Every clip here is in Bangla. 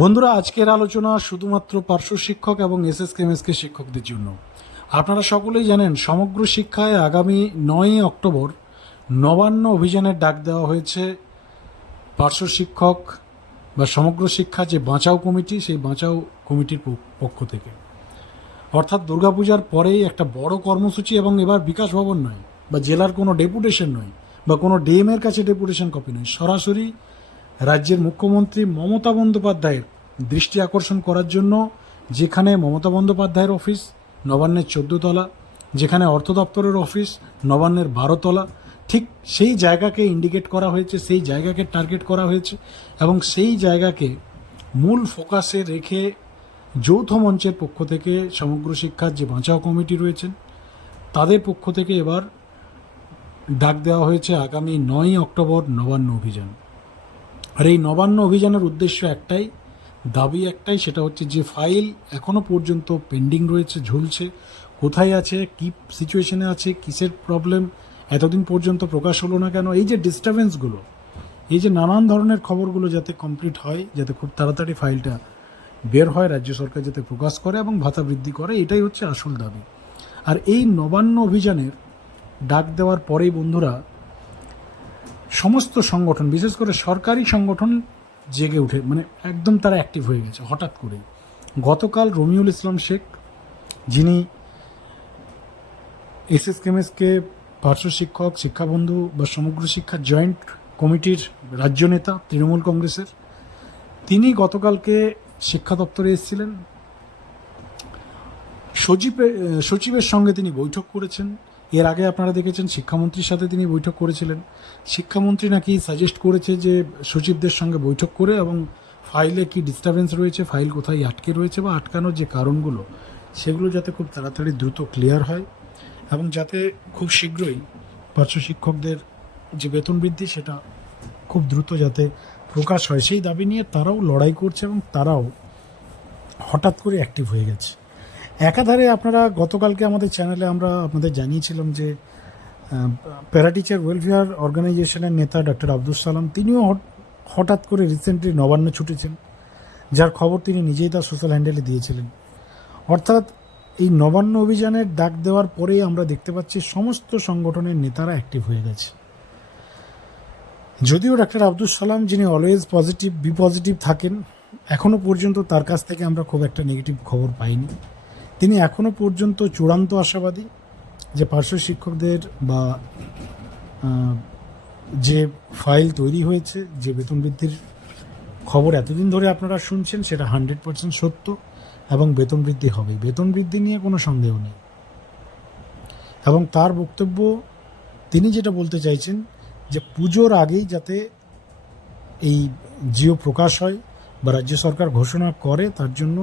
বন্ধুরা, আজকের আলোচনা শুধুমাত্র পার্শ্ব শিক্ষক এবং এস এস কেমএসকে শিক্ষকদের জন্য। আপনারা সকলেই জানেন, সমগ্র শিক্ষায় আগামী নয়ই অক্টোবর নবান্ন অভিযানের ডাক দেওয়া হয়েছে। পার্শ্ব শিক্ষক বা সমগ্র শিক্ষা যে বাঁচাও কমিটি, সেই বাঁচাও কমিটির পক্ষ থেকে। অর্থাৎ দুর্গাপূজার পরেই একটা বড় কর্মসূচি এবং এবার বিকাশ ভবন নয়, বা জেলার কোনো ডেপুটেশন নয়, বা কোনো ডিএমের কাছে ডেপুটেশন কপি নয়, সরাসরি রাজ্যের মুখ্যমন্ত্রী মমতা বন্দ্যোপাধ্যায়ের দৃষ্টি আকর্ষণ করার জন্য যেখানে মমতা বন্দ্যোপাধ্যায়ের অফিস, নবান্নের চোদ্দতলা, যেখানে অর্থ দপ্তরের অফিস, নবান্নের বারোতলা, ঠিক সেই জায়গাকে ইন্ডিকেট করা হয়েছে, সেই জায়গাকে টার্গেট করা হয়েছে এবং সেই জায়গাকে মূল ফোকাসে রেখে যৌথ মঞ্চের পক্ষ থেকে সমগ্র শিক্ষার যে বাঁচাও কমিটি রয়েছেন, তাদের পক্ষ থেকে এবার ডাক দেওয়া হয়েছে আগামী নয়ই অক্টোবর নবান্ন অভিযান। আর এই নবান্ন অভিযানের উদ্দেশ্য একটাই, দাবি একটাই, সেটা হচ্ছে যে ফাইল এখনও পর্যন্ত পেন্ডিং রয়েছে, ঝুলছে। কোথায় আছে, কি সিচুয়েশনে আছে, কিসের প্রবলেম এতদিন পর্যন্ত প্রকাশ হলো না কেন? এই যে ডিস্টারবেন্সগুলো এই যে নানান ধরনের খবরগুলো যাতে কমপ্লিট হয়, যাতে খুব তাড়াতাড়ি ফাইলটা বের হয়, রাজ্য সরকার যাতে প্রকাশ করে এবং ভাতা বৃদ্ধি করে, এটাই হচ্ছে আসল দাবি। আর এই নবান্ন অভিযানের ডাক দেওয়ার পরেই বন্ধুরা সমস্ত সংগঠন, বিশেষ করে সরকারি সংগঠন জেগে উঠে মানে একদম তারা অ্যাক্টিভ হয়ে গেছে, হঠাৎ করে গতকাল রমিউল ইসলাম শেখ, যিনি এসএস কেমএসকে পার্শ্ব শিক্ষক, শিক্ষাবন্ধু বা সমগ্র শিক্ষা জয়েন্ট কমিটির রাজ্য নেতা, তৃণমূল কংগ্রেসের, তিনি গতকালকে শিক্ষা দপ্তরে এসেছিলেন। সচিবে, সচিবের সঙ্গে তিনি বৈঠক করেছেন। এর আগে আপনারা দেখেছেন শিক্ষামন্ত্রীর সাথে তিনি বৈঠক করেছিলেন। শিক্ষামন্ত্রী নাকি সাজেস্ট করেছে যে সচিবদের সঙ্গে বৈঠক করে এবং ফাইলে কি ডিস্টারবেন্স রয়েছে ফাইল কোথায় আটকে রয়েছে বা আটকানোর যে কারণগুলো, সেগুলো যাতে খুব তাড়াতাড়ি দ্রুত ক্লিয়ার হয় এবং যাতে খুব শীঘ্রই পার্শ্ব শিক্ষকদের যে বেতন বৃদ্ধি, সেটা খুব দ্রুত যাতে প্রকাশ হয়। সেই দাবি নিয়ে তারাও লড়াই করছে এবং তারাও হঠাৎ করে অ্যাক্টিভ হয়ে গেছে। একাধারে আপনারা গতকালকে আমাদের চ্যানেলে আমরা আপনাদের জানিয়েছিলাম যে প্যারাটিচার ওয়েলফেয়ার অর্গানাইজেশনের নেতা ডক্টর আব্দুল সালাম, তিনিও হঠাৎ করে রিসেন্টলি নবান্ন ছুটেছেন, যার খবর তিনি নিজেই তার সোশ্যাল হ্যান্ডেলে দিয়েছিলেন। অর্থাৎ এই নবান্ন অভিযানের ডাক দেওয়ার পরেই আমরা দেখতে পাচ্ছি সমস্ত সংগঠনের নেতারা অ্যাক্টিভ হয়ে গেছে। যদিও ডাক্তার আব্দুল সালাম, যিনি অলওয়েজ পজিটিভ বি পজিটিভ থাকেন এখনও পর্যন্ত তার কাছ থেকে আমরা খুব একটা নেগেটিভ খবর পাইনি। তিনি এখনও পর্যন্ত চূড়ান্ত আশাবাদী যে পার্শ্ব শিক্ষকদের বা যে ফাইল তৈরি হয়েছে, যে বেতন বৃদ্ধির খবর এতদিন ধরে আপনারা শুনছেন, সেটা হান্ড্রেড পার্সেন্ট সত্য এবং বেতন বৃদ্ধি হবে বেতন বৃদ্ধি নিয়ে কোনো সন্দেহ নেই। এবং তার বক্তব্য তিনি যেটা বলতে চাইছেন যে পুজোর আগেই যাতে এই জিও প্রকাশ হয় বা রাজ্য সরকার ঘোষণা করে, তার জন্য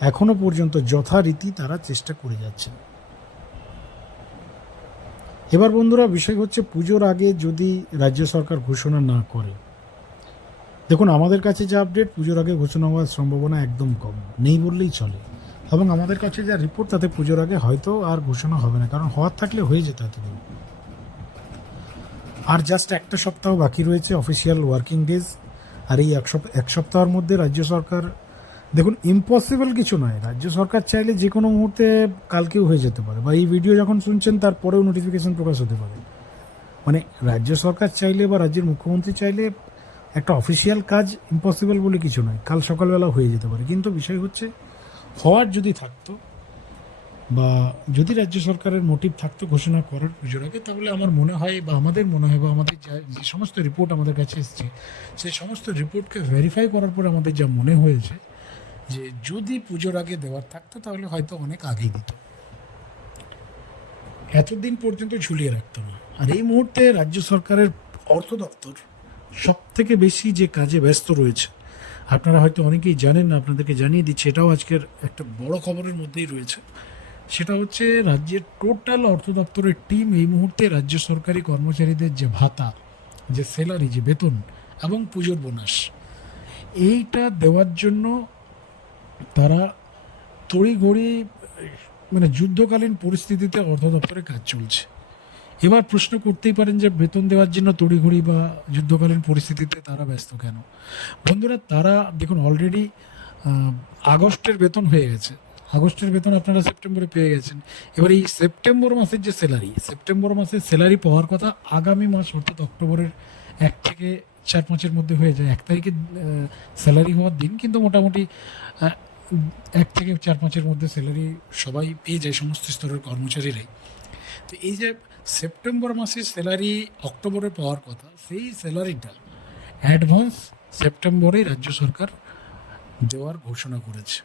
এখনও পর্যন্ত যথারীতি তারা চেষ্টা করে যাচ্ছেন। এবার বন্ধুরা, বিষয় হচ্ছে পুজোর আগে যদি রাজ্য সরকার ঘোষণা না করে, দেখুন, আমাদের কাছে যা আপডেট পুজোর আগে ঘোষণা হওয়ার সম্ভাবনা একদম কম। নেই বললেই চলে। এবং আমাদের কাছে যা রিপোর্ট তাতে পুজোর আগে হয়তো আর ঘোষণা হবে না, কারণ হওয়ার থাকলে হয়ে যেত এতদিন। আর জাস্ট একটা সপ্তাহ বাকি রয়েছে অফিসিয়াল ওয়ার্কিং ডেজ আর এই এক সপ্তাহের মধ্যে রাজ্য সরকার দেখুন ইম্পসিবল কিছু নয়। রাজ্য সরকার চাইলে যে কোনো মুহূর্তে কালকেও হয়ে যেতে পারে বা এই ভিডিও যখন শুনছেন, তারপরেও নোটিফিকেশন প্রকাশ হতে পারে। মানে রাজ্য সরকার চাইলে বা রাজ্যের মুখ্যমন্ত্রী চাইলে একটা অফিসিয়াল কাজ ইম্পসিবল বলে কিছু নয়। কাল সকালবেলা হয়ে যেতে পারে। কিন্তু বিষয় হচ্ছে, হওয়ার যদি থাকতো বা যদি রাজ্য সরকারের মোটিভ থাকতো ঘোষণা করার পুজোর আগে, তাহলে আমার মনে হয় বা আমাদের মনে হয় বা আমাদের যা যে সমস্ত রিপোর্ট আমাদের কাছে এসছে সেই সমস্ত রিপোর্টকে ভেরিফাই করার পর আমাদের যা মনে হয়েছে যে যদি পুজোর আগে দেওয়ার থাকতো, তাহলে হয়তো অনেক আগেই দিত। এতদিন পর্যন্ত ঝুলিয়ে রাখতো না। আর এই মুহূর্তে রাজ্য সরকারের অর্থ দপ্তর সব থেকে বেশি যে কাজে ব্যস্ত রয়েছে, আপনারা হয়তো অনেকেই জানেন না, আপনাদেরকে জানিয়ে দিচ্ছি, এটাও আজকের একটা বড় খবরের মধ্যেই রয়েছে। সেটা হচ্ছে রাজ্যের টোটাল অর্থ দপ্তরের টিম এই মুহূর্তে রাজ্য সরকারি কর্মচারীদের যে ভাতা, যে স্যালারি, যে বেতন এবং পুজোর বোনাস, এইটা দেওয়ার জন্য তারা তড়িঘড়ি মানে যুদ্ধকালীন পরিস্থিতিতে অর্থ দপ্তরে কাজ চলছে। এবার প্রশ্ন করতেই পারেন যে বেতন দেওয়ার জন্য তড়িঘড়ি বা যুদ্ধকালীন পরিস্থিতিতে তারা ব্যস্ত কেন? বন্ধুরা, তারা, দেখুন অলরেডি আগস্টের বেতন হয়ে গেছে। আগস্টের বেতন আপনারা সেপ্টেম্বরে পেয়ে গেছেন। এবার এই সেপ্টেম্বর মাসের যে স্যালারি সেপ্টেম্বর মাসের স্যালারি পাওয়ার কথা আগামী মাস, অর্থাৎ অক্টোবরের এক থেকে চার পাঁচের মধ্যে হয়ে যায়। এক তারিখে স্যালারি হওয়ার দিন কিন্তু মোটামুটি এক থেকে চার পাঁচের মধ্যে স্যালারি সবাই পেয়ে যায়, সমস্ত স্তরের কর্মচারীরাই। তো এই যে সেপ্টেম্বর মাসের স্যালারি অক্টোবরে পাওয়ার কথা, সেই স্যালারিটা অ্যাডভান্স সেপ্টেম্বরে রাজ্য সরকার দেওয়ার ঘোষণা করেছে।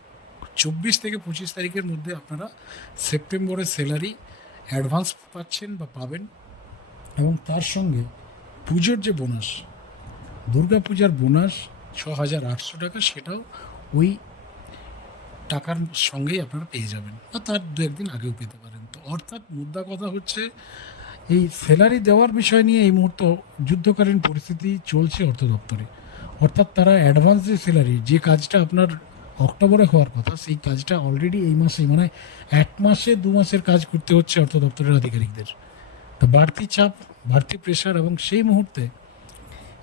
চব্বিশ থেকে পঁচিশ তারিখের মধ্যে আপনারা সেপ্টেম্বরের স্যালারি অ্যাডভান্স পাচ্ছেন বা পাবেন এবং তার সঙ্গে পুজোর যে বোনাস দুর্গাপূজার বোনাস ছ হাজার আটশো টাকা, সেটাও ওই টাকার সঙ্গেই আপনারা পেয়ে যাবেন। বা তার দু একদিন আগেও পেতে পারেন। তো অর্থাৎ মুদ্রা কথা হচ্ছে, এই স্যালারি দেওয়ার বিষয় নিয়ে এই মুহূর্তে যুদ্ধকালীন পরিস্থিতি চলছে অর্থ দপ্তরে। অর্থাৎ তারা অ্যাডভান্স যে স্যালারি যে কাজটা আপনার অক্টোবরে হওয়ার কথা, সেই কাজটা অলরেডি এই মাসেই মানে এক মাসে দু মাসের কাজ করতে হচ্ছে অর্থ দপ্তরের আধিকারিকদের। তো বাড়তি চাপ, বাড়তি প্রেশার এবং সেই মুহূর্তে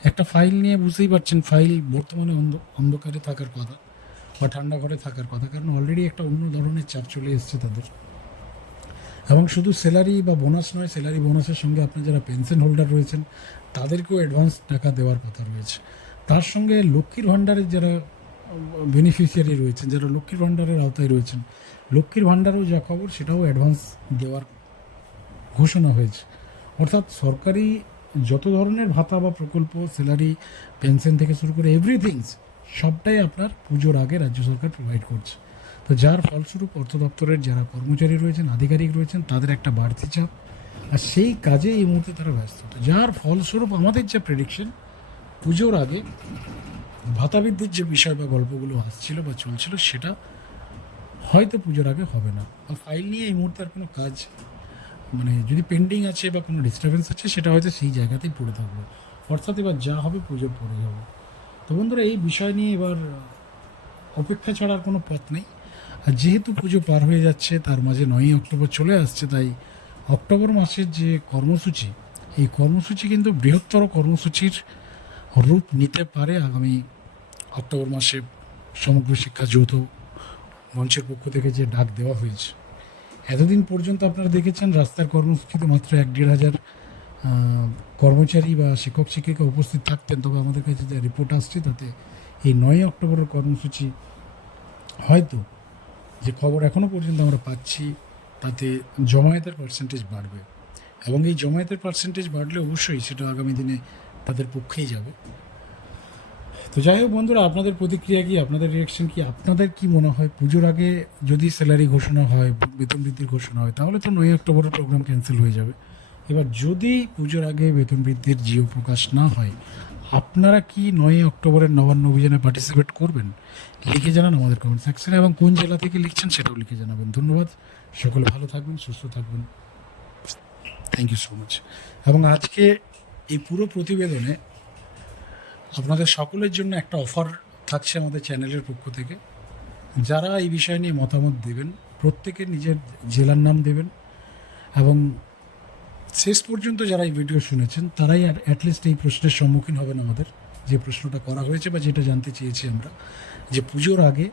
একটা ফাইল নিয়ে বুঝতেই পারছেন ফাইল বর্তমানে অন্ধ- অন্ধকারে থাকার কথা। বা ঠান্ডা ঘরে থাকার কথা, কারণ অলরেডি একটা অন্য ধরনের চাপ চলে এসছে তাদের। এবং শুধু স্যালারি বা বোনাস নয় স্যালারি বোনাসের সঙ্গে আপনার যারা পেনশন হোল্ডার রয়েছেন, তাদেরকেও অ্যাডভান্স টাকা দেওয়ার কথা রয়েছে। তার সঙ্গে লক্ষ্মীর ভাণ্ডারের যারা বেনিফিশিয়ারি রয়েছেন, যারা লক্ষ্মীর ভাণ্ডারের আওতায় রয়েছেন, লক্ষ্মীর ভাণ্ডারও যা খবর, সেটাও অ্যাডভান্স দেওয়ার ঘোষণা হয়েছে। অর্থাৎ সরকারি যত ধরনের ভাতা বা প্রকল্প স্যালারি পেনশন থেকে শুরু করে এভরিথিংস সবটাই আপনার পুজোর আগে রাজ্য সরকার প্রোভাইড করছে। তো যার ফলস্বরূপ অর্থ দপ্তরের যারা কর্মচারী রয়েছেন, আধিকারিক রয়েছেন, তাদের একটা বাড়তি চাপ। আর সেই কাজে এই মুহূর্তে তারা ব্যস্ত। তো যার ফলস্বরূপ আমাদের যা প্রেডিকশন পুজোর আগে ভাতা বৃদ্ধির যে বিষয় বা গল্পগুলো আসছিল বা চলছিল, সেটা হয়তো পুজোর আগে হবে না। আর ফাইল নিয়ে এই মুহূর্তে আর কোনো কাজ মানে যদি পেন্ডিং আছে বা কোনো ডিস্টারবেন্স আছে, সেটা হয়তো সেই জায়গাতেই পড়ে থাকবে। অর্থাৎ এবার যা হবে পুজোর পরে হবে। তো বন্ধুরা, এই বিষয় নিয়ে এবার অপেক্ষা ছাড়ার কোনো পথ নেই। আর যেহেতু পুজো পার হয়ে যাচ্ছে, তার মাঝে নয়ই অক্টোবর চলে আসছে, তাই অক্টোবর মাসের যে কর্মসূচি, এই কর্মসূচি কিন্তু বৃহত্তর কর্মসূচির রূপ নিতে পারে আগামী অক্টোবর মাসে সমগ্র শিক্ষা যৌথ মঞ্চের পক্ষ থেকে যে ডাক দেওয়া হয়েছে। এতদিন পর্যন্ত আপনারা দেখেছেন, রাস্তার কর্মসূচিতে মাত্র এক দেড় হাজার কর্মচারী বা শিক্ষক, শিক্ষিকা উপস্থিত থাকতেন, তবে আমাদের কাছে যে রিপোর্ট আসছে তাতে এই নয় অক্টোবরের কর্মসূচি হয়তো যে খবর এখনও পর্যন্ত আমরা পাচ্ছি, তাতে জমায়েতের পার্সেন্টেজ বাড়বে। এবং এই জমায়েতের পার্সেন্টেজ বাড়লে অবশ্যই সেটা আগামী দিনে তাদের পক্ষেই যাবে। তো যাই হোক বন্ধুরা, আপনাদের প্রতিক্রিয়া কি? আপনাদের রিয়াকশন কি? আপনাদের কি মনে হয়? পুজোর আগে যদি স্যালারি ঘোষণা হয়, বেতন বৃদ্ধির ঘোষণা হয়, তাহলে তো নয় অক্টোবরের প্রোগ্রাম ক্যান্সেল হয়ে যাবে। এবার যদি পুজোর আগে বেতন বৃদ্ধির জিও প্রকাশ না হয়, আপনারা কি নয় অক্টোবরের নবান্ন অভিযানে পার্টিসিপেট করবেন? লিখে জানান আমাদের কমেন্ট সেকশনে এবং কোন জেলা থেকে লিখছেন সেটাও লিখে জানাবেন। ধন্যবাদ। সকলে ভালো থাকবেন, সুস্থ থাকবেন। থ্যাংক ইউ সো মাচ এবং আজকে এই পুরো প্রতিবেদনে আপনাদের সকলের জন্য একটা অফার থাকছে আমাদের চ্যানেলের পক্ষ থেকে। যারা এই বিষয় নিয়ে মতামত দেবেন, প্রত্যেকে নিজের জেলার নাম দেবেন এবং শেষ পর্যন্ত যারা এই ভিডিও শুনেছেন, তারাই আর অ্যাটলিস্ট এই প্রশ্নের সম্মুখীন হবেন আমাদের। যে প্রশ্নটা করা হয়েছে বা যেটা জানতে চেয়েছি আমরা, যে পুজোর আগে